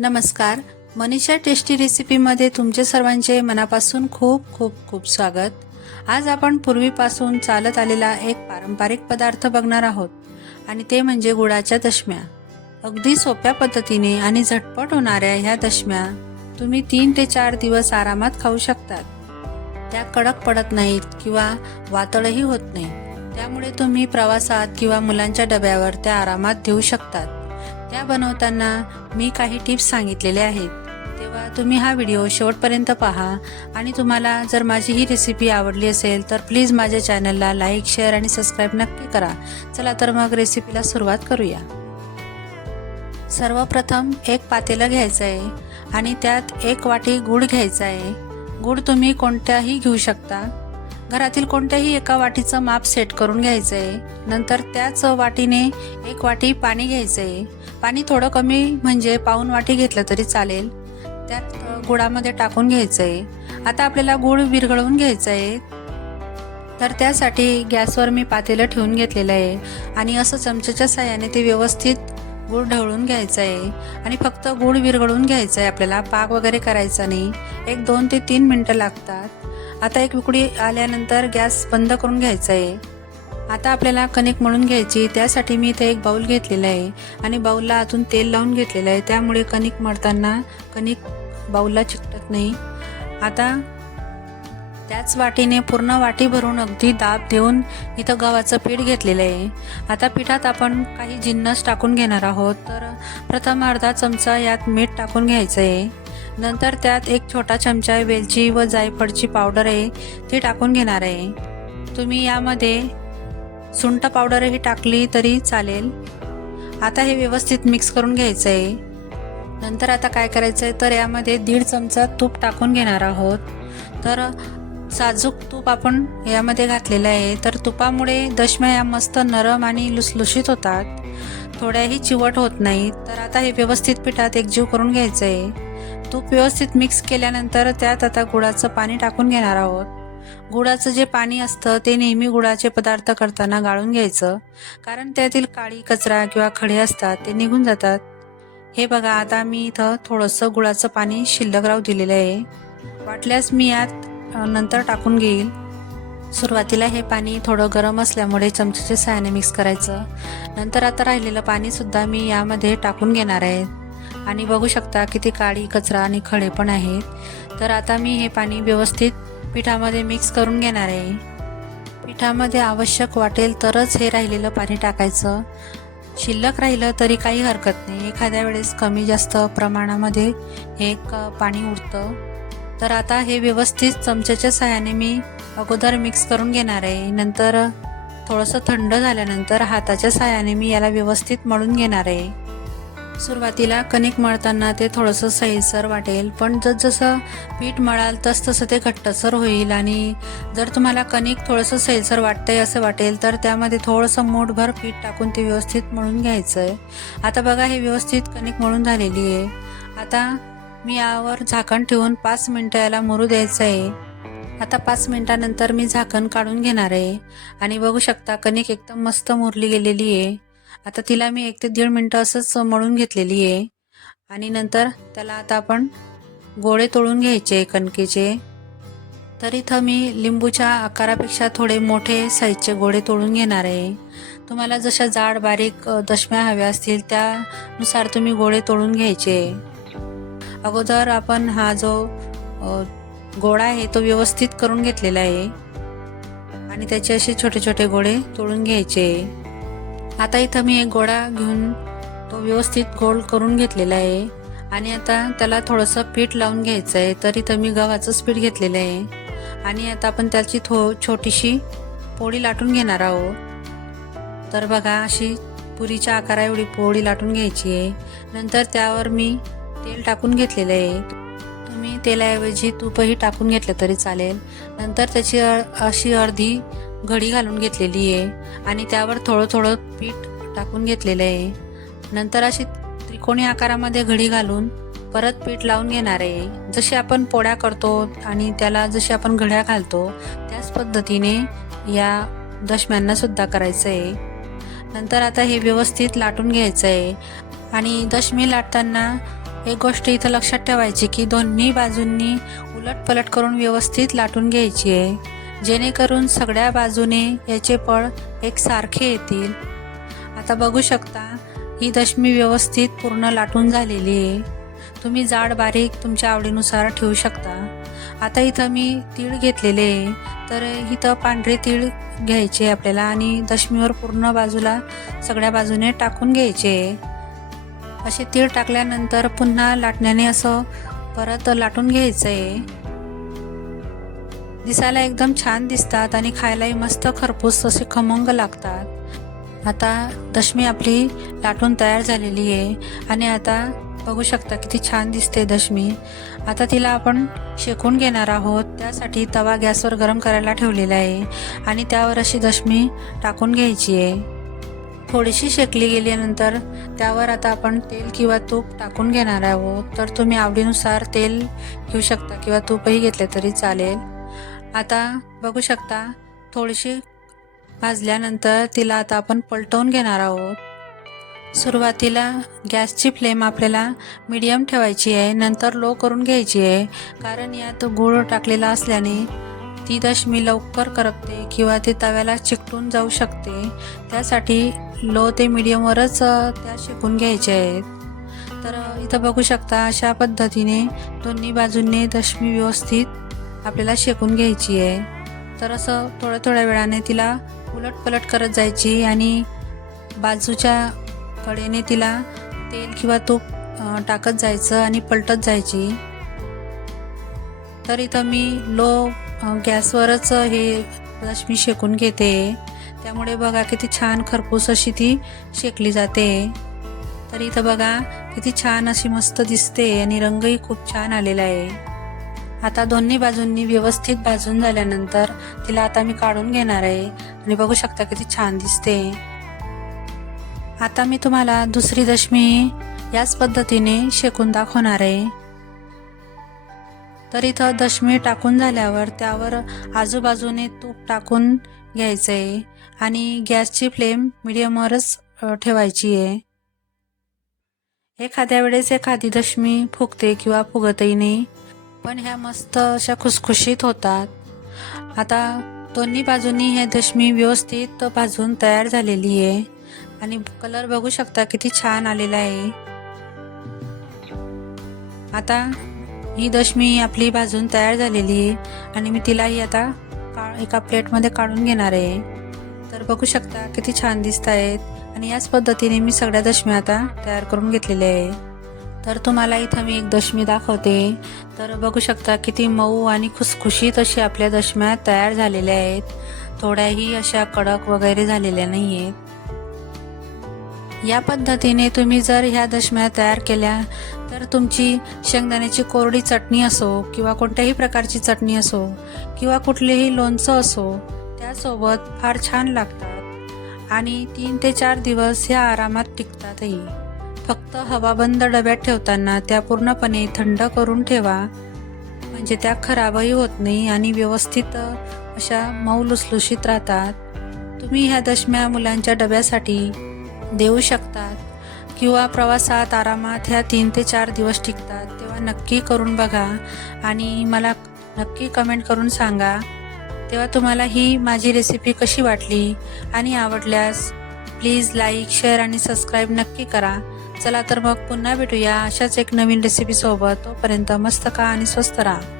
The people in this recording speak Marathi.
नमस्कार. मनीषा टेस्टी रेसिपीमध्ये तुमचे सर्वांचे मनापासून खूप खूप खूप स्वागत. आज आपण पूर्वीपासून चालत आलेला एक पारंपरिक पदार्थ बघणार आहोत आणि ते म्हणजे गुळाच्या दशम्या. अगदी सोप्या पद्धतीने आणि झटपट होणाऱ्या ह्या दशम्या तुम्ही तीन ते चार दिवस आरामात खाऊ शकतात. त्या कडक पडत नाहीत किंवा वातळही होत नाही. त्यामुळे तुम्ही प्रवासात किंवा मुलांच्या डब्यावर त्या आरामात देऊ शकतात. त्या बनवताना मी काही टिप्स सांगितलेले आहेत. तेव्हा तुम्ही हा व्हिडिओ शेवटपर्यंत पहा आणि तुम्हाला जर माझी ही रेसिपी आवडली असेल तर प्लीज माझ्या चॅनलला लाईक शेअर आणि सबस्क्राईब नक्की करा. चला तर मग रेसिपीला सुरुवात करूया. सर्वप्रथम एक पातेलं घ्यायचं आहे आणि त्यात एक वाटी गूळ घ्यायचा आहे गूळ तुम्ही कोणत्याही घेऊ शकता. घरातील कोणत्याही एका वाटीचं माप सेट करून घ्यायचं आहे नंतर त्याच वाटीने एक वाटी पाणी घ्यायचं आहे पाणी थोडं कमी म्हणजे पाऊन वाटी घेतलं तरी चालेल. त्यात गुळामध्ये टाकून घ्यायचं आहे आता आपल्याला गुळ विरघळवून घ्यायचं आहे तर त्यासाठी गॅसवर मी पातेलं ठेवून घेतलेलं आहे. आणि असं चमच्याच्या साह्याने ते व्यवस्थित गूळ ढवळून घ्यायचं आहे आणि फक्त गूळ विरघळून घ्यायचं आहे आपल्याला पाक वगैरे करायचा नाही. एक दोन ते तीन मिनटं लागतात. आता एक उकडी आल्यानंतर गॅस बंद करून घ्यायचा आहे आता आपल्याला कणिक मळून घ्यायची त्यासाठी मी इथे एक बाऊल घेतलेला आहे आणि बाऊलला आतून तेल लावून घेतलेलं आहे. त्यामुळे कणिक मळताना कणिक बाऊलला चिकटत नाही. आता त्याच वाटीने पूर्ण वाटी भरून अगदी दाब देऊन इथं गव्हाचं पीठ घेतलेलं आहे. आता पिठात आपण काही जिन्नस टाकून घेणार आहोत. तर प्रथम अर्धा चमचा यात मीठ टाकून घ्यायचं आहे. नंतर त्यात एक छोटा चमचा वेलची व जायफळची पावडर आहे ती टाकून घेणार आहे. तुम्ही यामध्ये सुंठ पावडरही टाकली तरी चालेल. आता हे व्यवस्थित मिक्स करून घ्यायचं आहे नंतर आता काय करायचं आहे तर यामध्ये दीड चमचा तूप टाकून घेणार आहोत. तर साजूक तूप आपण यामध्ये घातलेलं आहे. तर तुपामुळे दशम्या या मस्त नरम आणि लुसलुशीत होतात. थोड्याही चिवट होत नाहीत तर आता हे व्यवस्थित पिठात एकजीव करून घ्यायचं आहे तूप व्यवस्थित मिक्स केल्यानंतर त्यात आता गुळाचं पाणी टाकून घेणार आहोत. गुळाचं जे पाणी असतं ते नेहमी गुळाचे पदार्थ करताना गाळून घ्यायचं. कारण त्यातील काळी कचरा किंवा खडे असतात ते निघून जातात. हे बघा आता मी इथं थोडंसं गुळाचं पाणी शिल्लक राहू दिलेलं आहे. वाटल्यास मी यात नंतर टाकून घेईल. सुरुवातीला हे पाणी थोडं गरम असल्यामुळे चमच्याच्या साहाय्याने मिक्स करायचं. नंतर आता राहिलेलं पाणीसुद्धा मी यामध्ये टाकून घेणार आहे. आणि बघू शकता किती काळी कचरा आणि खडे पण आहेत. तर आता मी हे पाणी व्यवस्थित पिठामध्ये मिक्स करून घेणार आहे. पिठामध्ये आवश्यक वाटेल तरच हे राहिलेलं पाणी टाकायचं. शिल्लक राहिलं तरी काही हरकत नाही. एखाद्या वेळेस कमी जास्त प्रमाणामध्ये हे पाणी उरतं. तर आता हे व्यवस्थित चमच्याच्या साहाय्याने मी अगोदर मिक्स करून घेणार आहे. नंतर थोडंसं थंड झाल्यानंतर हाताच्या साहाय्याने मी याला व्यवस्थित मळून घेणार आहे. सुरुवातीला कणिक मळताना ते थोडंसं सैलसर वाटेल पण जसजसं पीठ मळाल तसतसं ते घट्टसर होईल. आणि जर तुम्हाला कणिक थोडंसं सैलसर वाटतंय असं वाटेल तर त्यामध्ये थोडंसं मूठभर पीठ टाकून ते व्यवस्थित मळून घ्यायचं आहे आता बघा हे व्यवस्थित कणिक मळून झालेली आहे. आता मी यावर झाकण ठेवून पाच मिनटं याला मुरू द्यायचं आहे आता पाच मिनटानंतर मी झाकण काढून घेणार आहे. आणि बघू शकता कणिक एकदम मस्त मुरली गेलेली आहे. आता तिला मी एक ते दीड मिनटं असंच मळून घेतलेली आहे. आणि नंतर त्याला आता आपण गोळे तोडून घ्यायचे कणकेचे. तर इथं मी लिंबूच्या आकारापेक्षा थोडे मोठे साईजचे गोळे तोडून घेणार आहे. तुम्हाला जशा जाड बारीक दशम्या हव्या असतील त्यानुसार तुम्ही गोळे तोडून घ्यायचे. अगोदर आपण हा जो गोळा आहे तो व्यवस्थित करून घेतलेला आहे. आणि त्याचे असे छोटे छोटे गोळे तोडून घ्यायचे. आता इथं मी एक गोळा घेऊन तो व्यवस्थित गोल करून घेतलेला आहे. आणि आता त्याला थोडंसं पीठ लावून घ्यायचं आहे तर इथं मी गव्हाचंच पीठ घेतलेलं आहे. आणि आता आपण त्याची थो छोटीशी पोळी लाटून घेणार आहोत. तर बघा अशी पुरीच्या आकारा एवढी पोळी लाटून घ्यायची आहे. नंतर त्यावर मी तेल टाकून घेतलेलं आहे. तुम्ही तेलाऐवजी तूपही टाकून घेतलं तरी चालेल. नंतर त्याची अशी अर्धी घडी घालून घेतलेली आहे आणि त्यावर थोडं थोडं पीठ टाकून घेतलेलं आहे. नंतर अशी त्रिकोणी आकारामध्ये घडी घालून परत पीठ लावून घेणार आहे. जसे आपण पोळ्या करतो आणि त्याला जशी आपण घड्या घालतो त्याच पद्धतीने या दशम्यांना सुद्धा करायचं आहे. नंतर आता हे व्यवस्थित लाटून घ्यायचं आहे. आणि दशमी लाटताना एक गोष्ट इथं लक्षात ठेवायची की दोन्ही बाजूंनी उलट पलट करून व्यवस्थित लाटून घ्यायची आहे. जेणेकरून सगळ्या बाजूने याचे पळ एकसारखे येतील. आता बघू शकता ही दशमी व्यवस्थित पूर्ण लाटून झालेली आहे. तुम्ही जाड बारीक तुमच्या आवडीनुसार ठेवू शकता. आता इथं मी तीळ घेतलेले आहे. तर इथं पांढरे तीळ घ्यायचे आपल्याला आणि दशमीवर पूर्ण बाजूला सगळ्या बाजूने टाकून घ्यायचे. असे तीळ टाकल्यानंतर पुन्हा लाटण्याने असं परत लाटून घ्यायचं आहे दिसायला एकदम छान दिसतात आणि खायलाही मस्त खरपूस तसे खमंग लागतात. आता दशमी आपली लाटून तयार झालेली आहे आणि आता बघू शकता किती छान दिसते दशमी. आता तिला आपण शेकून घेणार आहोत. त्यासाठी तवा गॅसवर गरम करायला ठेवलेला आहे आणि त्यावर अशी दशमी टाकून घ्यायची आहे. थोडीशी शेकली गेल्यानंतर त्यावर आता आपण तेल किंवा तूप टाकून घेणार आहोत. तर तुम्ही आवडीनुसार तेल घेऊ शकता किंवा तूपही घेतले तरी चालेल. आता बघू शकता थोडीशी भाजल्यानंतर तिला आता आपण पलटवून घेणार आहोत. सुरुवातीला गॅसची फ्लेम आपल्याला मीडियम ठेवायची आहे नंतर लो करून घ्यायची आहे कारण यात गूळ टाकलेला असल्याने ती दशमी लवकर करपते किंवा ते तव्याला चिकटून जाऊ शकते. त्यासाठी लो ते मीडियमवरच त्या शिकून घ्यायच्या आहेत. तर इथं बघू शकता अशा पद्धतीने दोन्ही बाजूंनी दशमी व्यवस्थित आपल्याला शेकून घ्यायची आहे. तर असं थोड्या थोड्या वेळाने तिला उलट पलट करत जायची आणि बाजूच्या कडेने तिला तेल किंवा तूप टाकत जायचं आणि पलटत जायची. तर इथं मी लो गॅसवरच हे लक्ष्मी शेकून घेते. त्यामुळे बघा किती छान खरपूस अशी ती शेकली जाते. तर इथं बघा किती छान अशी मस्त दिसते आणि रंगही खूप छान आलेला आहे. आता दोन्ही बाजूंनी व्यवस्थित भाजून झाल्यानंतर तिला आता मी काढून घेणार आहे. आणि बघू शकता किती छान दिसते. आता मी तुम्हाला दुसरी दशमी याच पद्धतीने शेकून दाखवणार आहे. तर इथं दशमी टाकून झाल्यावर त्यावर आजूबाजूने तूप टाकून घ्यायचं आहे आणि गॅसची फ्लेम मिडियमवरच ठेवायची आहे. एखाद्या वेळेस एखादी दशमी फुगते किंवा फुगतही नाही. पण ह्या मस्त अशा खुसखुशीत होतात. आता दोन्ही बाजूनी हे दशमी व्यवस्थित भाजून तयार झालेली आहे. आणि कलर बघू शकता किती छान आलेला आहे. आता ही दशमी आपली भाजून तयार झालेली आहे. आणि मी तिलाही आता का एका प्लेटमध्ये काढून घेणार आहे. तर बघू शकता किती छान दिसत आहेत आणि याच पद्धतीने मी सगळ्या दशम्या आता तयार करून घेतलेल्या आहे. तर तुम्हाला इथं मी एक दशमी दाखवते. तर बघू शकता किती मऊ आणि खुसखुशीत अशी आपल्या दशम्या तयार झालेल्या आहेत. थोड्याही अशा कडक वगैरे झालेल्या नाही आहेत या पद्धतीने तुम्ही जर ह्या दशम्या तयार केल्या तर तुमची शेंगदाण्याची कोरडी चटणी असो किंवा कोणत्याही प्रकारची चटणी असो किंवा कुठलेही लोणचं असो त्यासोबत फार छान लागतात. आणि तीन ते चार दिवस ह्या आरामात टिकतातही. फक्त हवाबंद डब्यात ठेवताना त्या पूर्णपणे थंड करून ठेवा. म्हणजे त्या खराबही होत नाही आणि व्यवस्थित अशा मऊ लुसलुशीत राहतात. तुम्ही ह्या दशम्या मुलांच्या डब्यासाठी देऊ शकतात किंवा प्रवासात आरामात ह्या तीन ते चार दिवस टिकतात तेव्हा नक्की करून बघा आणि मला नक्की कमेंट करून सांगा. तेव्हा तुम्हाला ही माझी रेसिपी कशी वाटली आणि आवडल्यास प्लीज लाईक शेअर आणि सबस्क्राईब नक्की करा. चला तर मग पुन्हा भेटूया अशाच एक नवीन रेसिपीसोबत तोपर्यंत मस्त खा आणि स्वस्त राहा.